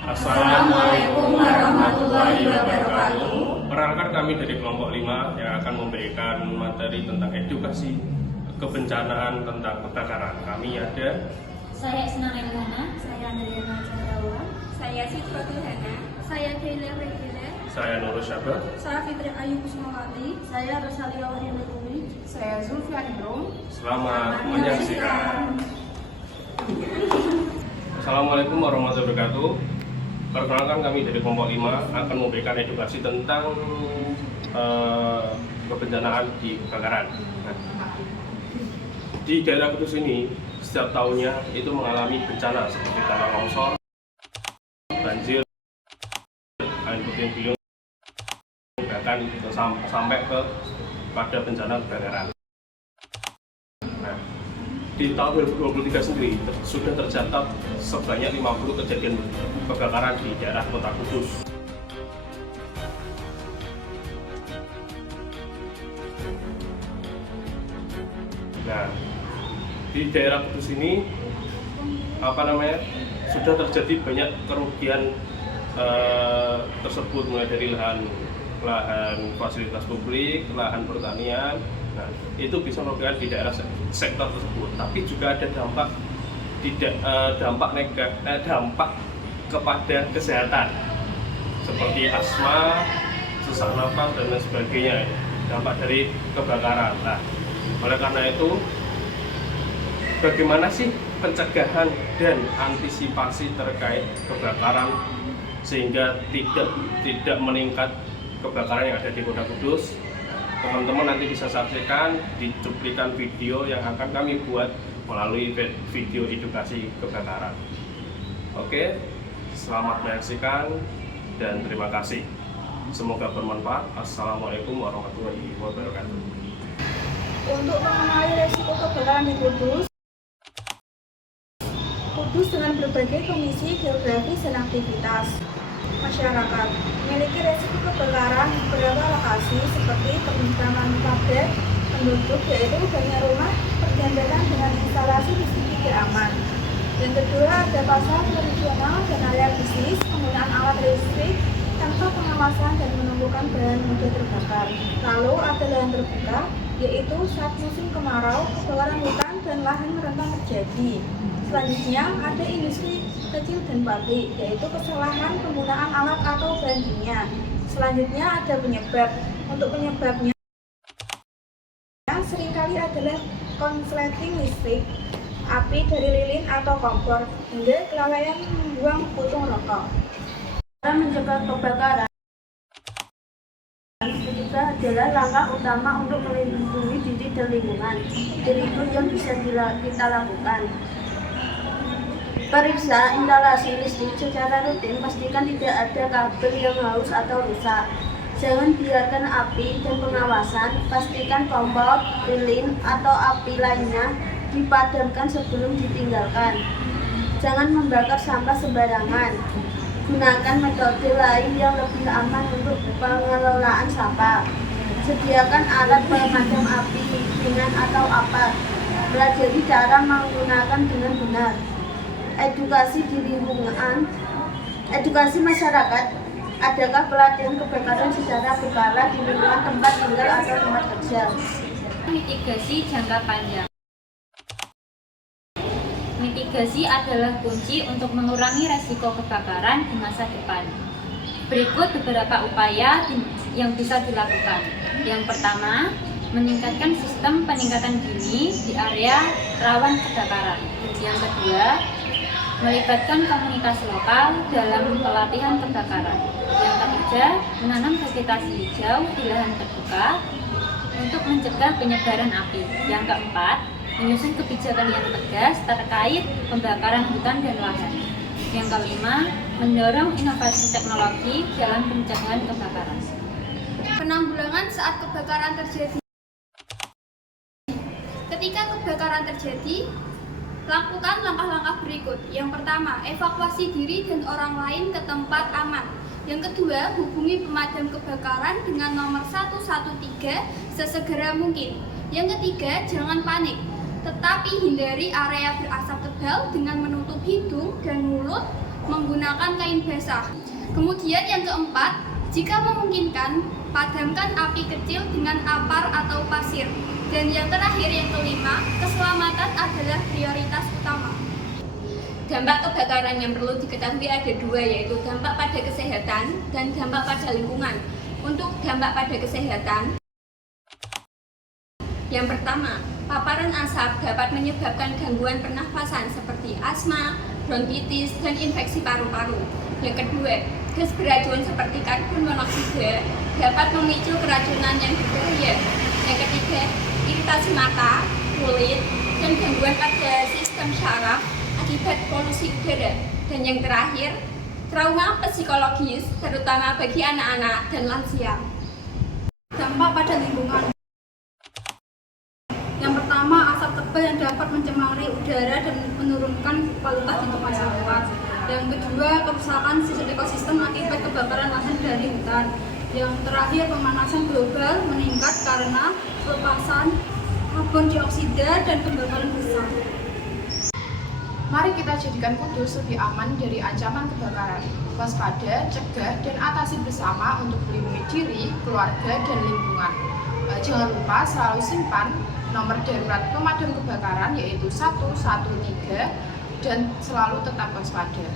Assalamualaikum warahmatullahi wabarakatuh. Perkenalkan, kami dari kelompok 5 yang akan memberikan materi tentang edukasi kebencanaan tentang kebakaran. Kami ada Saya Senang Elana, Saya Andriana Chandrawa. Saya Sitra Tuhana. Saya Delia Regina. saya Nurul Syabah. Saya Fitri Ayu Kusmawati. Saya Rosalia Wahyudumi. Saya Zulfian Ibrum. Selamat menyaksikan. Assalamualaikum warahmatullahi wabarakatuh. Perkenalkan, kami dari kelompok 5 akan memberikan edukasi tentang kebencanaan di kebakaran. Nah, di daerah Kudus ini setiap tahunnya itu mengalami bencana seperti tanah longsor, banjir, angin puting beliung, bahkan sampai pada bencana kebakaran. Nah, di tahun 2023 sendiri sudah tercatat sebanyak 50 kejadian kebakaran di daerah Kota Kudus. Nah, di daerah Kudus ini sudah terjadi banyak kerugian tersebut, mulai dari lahan fasilitas publik, lahan pertanian. Nah, itu bisa merugikan di daerah sektor tersebut. Tapi juga ada dampak kepada kesehatan seperti asma, sesak napas dan lain sebagainya, dampak dari kebakaran. Nah, oleh karena itu, bagaimana sih pencegahan dan antisipasi terkait kebakaran sehingga tidak meningkat kebakaran yang ada di Kota Kudus? Teman-teman nanti bisa saksikan di cuplikan video yang akan kami buat melalui video edukasi kebakaran. Oke, selamat menyaksikan dan terima kasih. Semoga bermanfaat. Assalamualaikum warahmatullahi wabarakatuh. Untuk mengenali resiko kebakaran di Kudus dengan berbagai kondisi geografis dan aktivitas masyarakat memiliki resiko kebakaran di beberapa lokasi seperti permukiman padat penduduk, yaitu banyak rumah berdempetan dengan instalasi listrik aman. Yang kedua, ada pasar tradisional dan area bisnis penggunaan alat listrik tanpa pengawasan dan menumbuhkan bahan mudah terbakar. Lalu ada lahan terbuka, yaitu saat musim kemarau, kebakaran hutan dan lahan rentan terjadi. Selanjutnya ada industri kecil dan pabrik, yaitu kesalahan penggunaan alat atau bahan kimia. Selanjutnya ada penyebab. Untuk penyebabnya seringkali adalah konsleting listrik, api dari lilin atau kompor, hingga kelalaian membuang puntung rokok. Cara mencegah kebakaran juga adalah langkah utama untuk melindungi diri dan lingkungan. Berikut yang bisa kita lakukan. Periksa instalasi listrik secara rutin, pastikan tidak ada kabel yang halus atau rusak. Jangan biarkan api, dan pengawasan, pastikan kompor, lilin, atau api lainnya dipadamkan sebelum ditinggalkan. Jangan membakar sampah sembarangan. Gunakan metode lain yang lebih aman untuk pengelolaan sampah. Sediakan alat pemadam api ringan atau apar. Pelajari cara menggunakan dengan benar. Edukasi di lingkungan, edukasi masyarakat. Adakah pelatihan kebakaran secara berkala di lingkungan tempat tinggal atau tempat kerja? mitigasi jangka panjang. Mitigasi adalah kunci untuk mengurangi resiko kebakaran di masa depan. Berikut beberapa upaya yang bisa dilakukan. Yang pertama, meningkatkan sistem peningkatan dini di area rawan kebakaran. Yang kedua, melibatkan komunitas lokal dalam pelatihan kebakaran. Yang ketiga, menanam vegetasi hijau di lahan terbuka untuk mencegah penyebaran api. Yang keempat, menyusun kebijakan yang tegas terkait pembakaran hutan dan lahan. Yang kelima, mendorong inovasi teknologi dalam pencegahan kebakaran. Penanggulangan saat kebakaran terjadi. Ketika kebakaran terjadi, lakukan langkah-langkah berikut. Yang pertama, evakuasi diri dan orang lain ke tempat aman. Yang kedua, hubungi pemadam kebakaran dengan nomor 113 sesegera mungkin. Yang ketiga, jangan panik, tetapi hindari area berasap tebal dengan menutup hidung dan mulut menggunakan kain basah. Kemudian yang keempat, jika memungkinkan, padamkan api kecil dengan apar atau pasir. Dan yang terakhir, yang kelima, keselamatan adalah prioritas utama. Dampak kebakaran yang perlu diketahui ada dua, yaitu dampak pada kesehatan dan dampak pada lingkungan. Untuk dampak pada kesehatan, yang pertama, paparan asap dapat menyebabkan gangguan pernafasan seperti asma, bronkitis, dan infeksi paru-paru. Yang kedua, gas beracun seperti karbon monoksida dapat memicu keracunan yang berbahaya. Yang ketiga, iritasi mata, kulit, dan gangguan pada sistem syaraf akibat polusi udara. Dan yang terakhir, trauma psikologis terutama bagi anak-anak dan lansia. Dampak pada lingkungan. Yang pertama, asap tebal yang dapat mencemari udara dan menurunkan kualitas hidup masyarakat. Yang kedua, kerusakan sistem ekosistem akibat kebakaran lahan dari hutan. Yang terakhir, pemanasan global meningkat karena pelepasan karbon dioksida dan pembakaran besar. Mari kita jadikan Kudus lebih aman dari ancaman kebakaran. Waspada, cegah, dan atasi bersama untuk melindungi diri, keluarga, dan lingkungan. Jangan lupa selalu simpan nomor darurat pemadam kebakaran yaitu 113 dan selalu tetap waspada.